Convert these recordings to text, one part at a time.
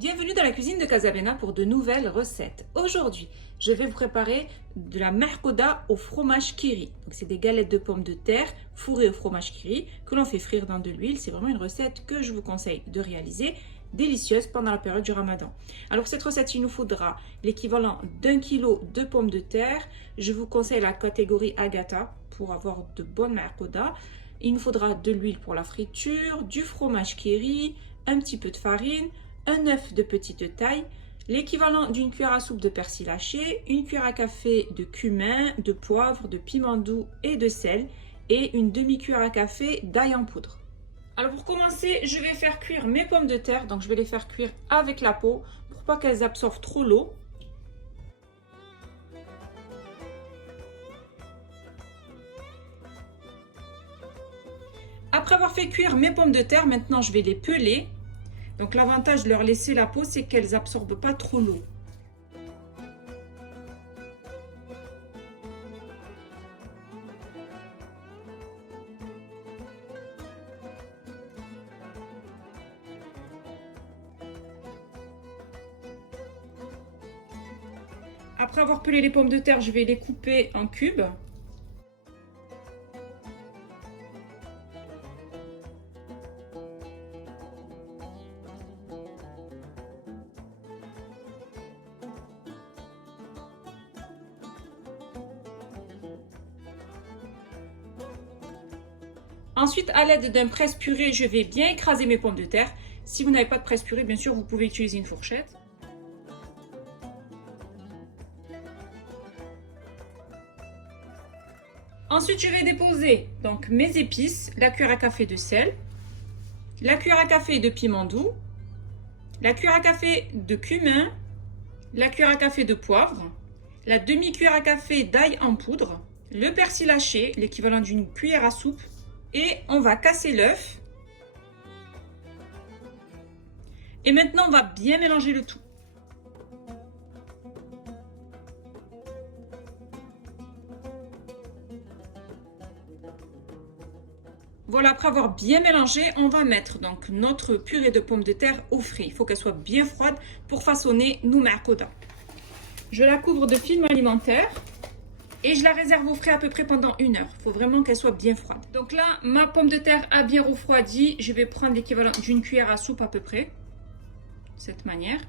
Bienvenue dans la cuisine de Casabena pour de nouvelles recettes. Aujourd'hui, je vais vous préparer de la mahkouda au fromage kiri. C'est des galettes de pommes de terre fourrées au fromage kiri que l'on fait frire dans de l'huile. C'est vraiment une recette que je vous conseille de réaliser, délicieuse pendant la période du ramadan. Alors cette recette, il nous faudra l'équivalent d'1 kg de pommes de terre. Je vous conseille la catégorie Agata pour avoir de bonnes mahkouda. Il nous faudra de l'huile pour la friture, du fromage kiri, un petit peu de farine, un œuf de petite taille, l'équivalent d'une cuillère à soupe de persil haché, une cuillère à café de cumin, de poivre, de piment doux et de sel et une demi-cuillère à café d'ail en poudre. Alors pour commencer, je vais faire cuire mes pommes de terre, donc je vais les faire cuire avec la peau pour pas qu'elles absorbent trop l'eau. Après avoir fait cuire mes pommes de terre, maintenant je vais les peler. Donc l'avantage de leur laisser la peau, c'est qu'elles n'absorbent pas trop l'eau. Après avoir pelé les pommes de terre, je vais les couper en cubes. Ensuite, à l'aide d'un presse-purée, je vais bien écraser mes pommes de terre. Si vous n'avez pas de presse-purée, bien sûr, vous pouvez utiliser une fourchette. Ensuite, je vais déposer donc mes épices, la cuillère à café de sel, la cuillère à café de piment doux, la cuillère à café de cumin, la cuillère à café de poivre, la demi-cuillère à café d'ail en poudre, le persil haché, l'équivalent d'une cuillère à soupe, et on va casser l'œuf. Et maintenant, on va bien mélanger le tout. Voilà, après avoir bien mélangé, on va mettre donc notre purée de pommes de terre au frais. Il faut qu'elle soit bien froide pour façonner nos mahkouda. Je la couvre de film alimentaire. Et je la réserve au frais à peu près pendant 1 heure. Il faut vraiment qu'elle soit bien froide. Donc là, ma pomme de terre a bien refroidi. Je vais prendre l'équivalent d'une cuillère à soupe à peu près. De cette manière.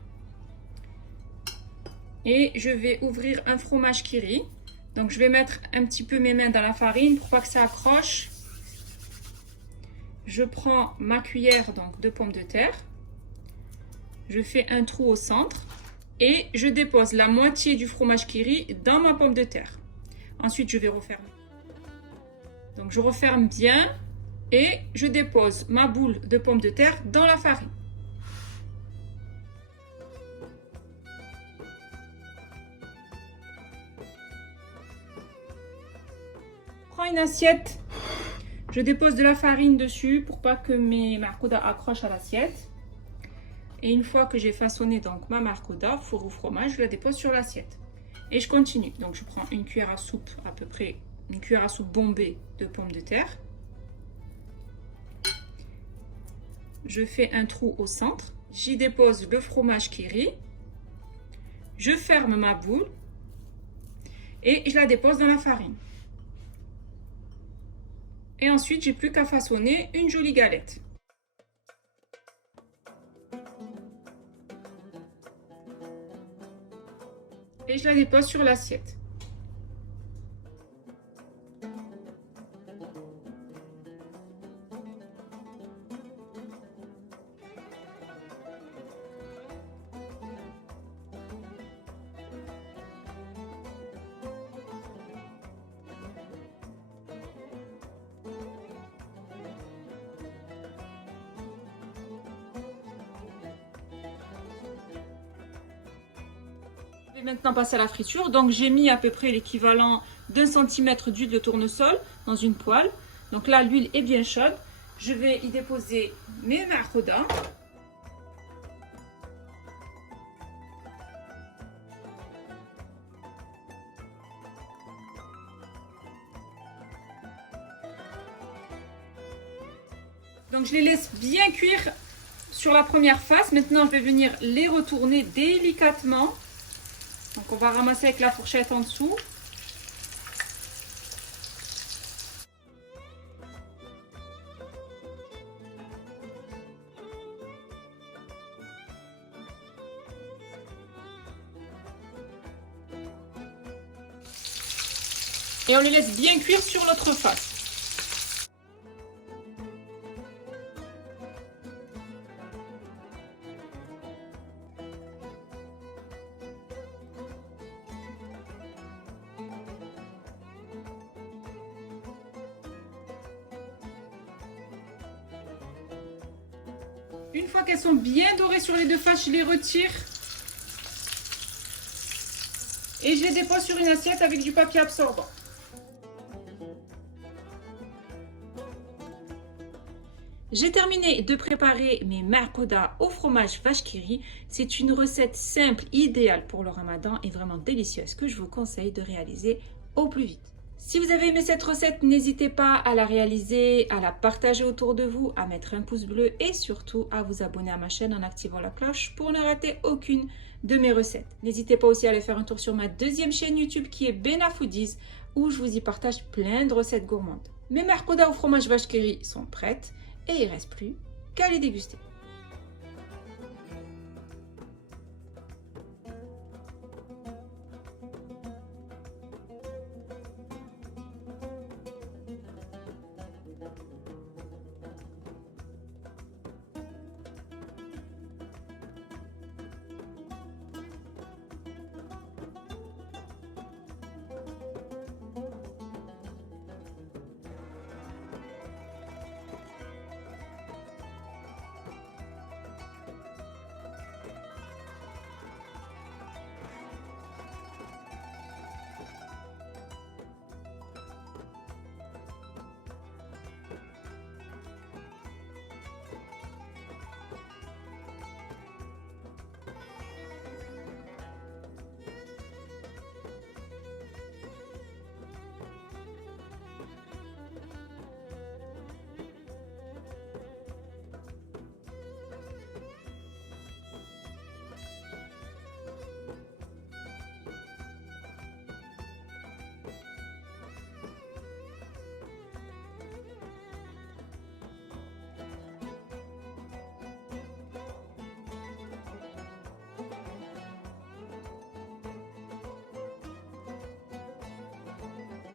Et je vais ouvrir un fromage kiri. Donc je vais mettre un petit peu mes mains dans la farine pour pas que ça accroche. Je prends ma cuillère donc, de pommes de terre. Je fais un trou au centre. Et je dépose la moitié du fromage kiri dans ma pomme de terre. Ensuite, je vais refermer. Donc, je referme bien et je dépose ma boule de pommes de terre dans la farine. Je prends une assiette, je dépose de la farine dessus pour pas que mes mahkouda accrochent à l'assiette. Et une fois que j'ai façonné donc ma mahkouda fourrée au fromage, je la dépose sur l'assiette. Et je continue. Donc je prends une cuillère à soupe, à peu près une cuillère à soupe bombée de pommes de terre. Je fais un trou au centre. J'y dépose le fromage kiri. Je ferme ma boule. Et je la dépose dans la farine. Et ensuite, j'ai plus qu'à façonner une jolie galette. Et je la dépose sur l'assiette. Je vais maintenant passer à la friture. Donc j'ai mis à peu près l'équivalent d'1 cm d'huile de tournesol dans une poêle. Donc là, l'huile est bien chaude. Je vais y déposer mes marcouda. Donc je les laisse bien cuire sur la première face. Maintenant, je vais venir les retourner délicatement. Donc on va ramasser avec la fourchette en dessous. Et on les laisse bien cuire sur l'autre face. Une fois qu'elles sont bien dorées sur les deux faces, je les retire. Et je les dépose sur une assiette avec du papier absorbant. J'ai terminé de préparer mes marcouda au fromage vache qui rit. C'est une recette simple, idéale pour le ramadan et vraiment délicieuse que je vous conseille de réaliser au plus vite. Si vous avez aimé cette recette, n'hésitez pas à la réaliser, à la partager autour de vous, à mettre un pouce bleu et surtout à vous abonner à ma chaîne en activant la cloche pour ne rater aucune de mes recettes. N'hésitez pas aussi à aller faire un tour sur ma deuxième chaîne YouTube qui est Bena Foodies où je vous y partage plein de recettes gourmandes. Mes marcouda au fromage vache qui rit sont prêtes et il ne reste plus qu'à les déguster.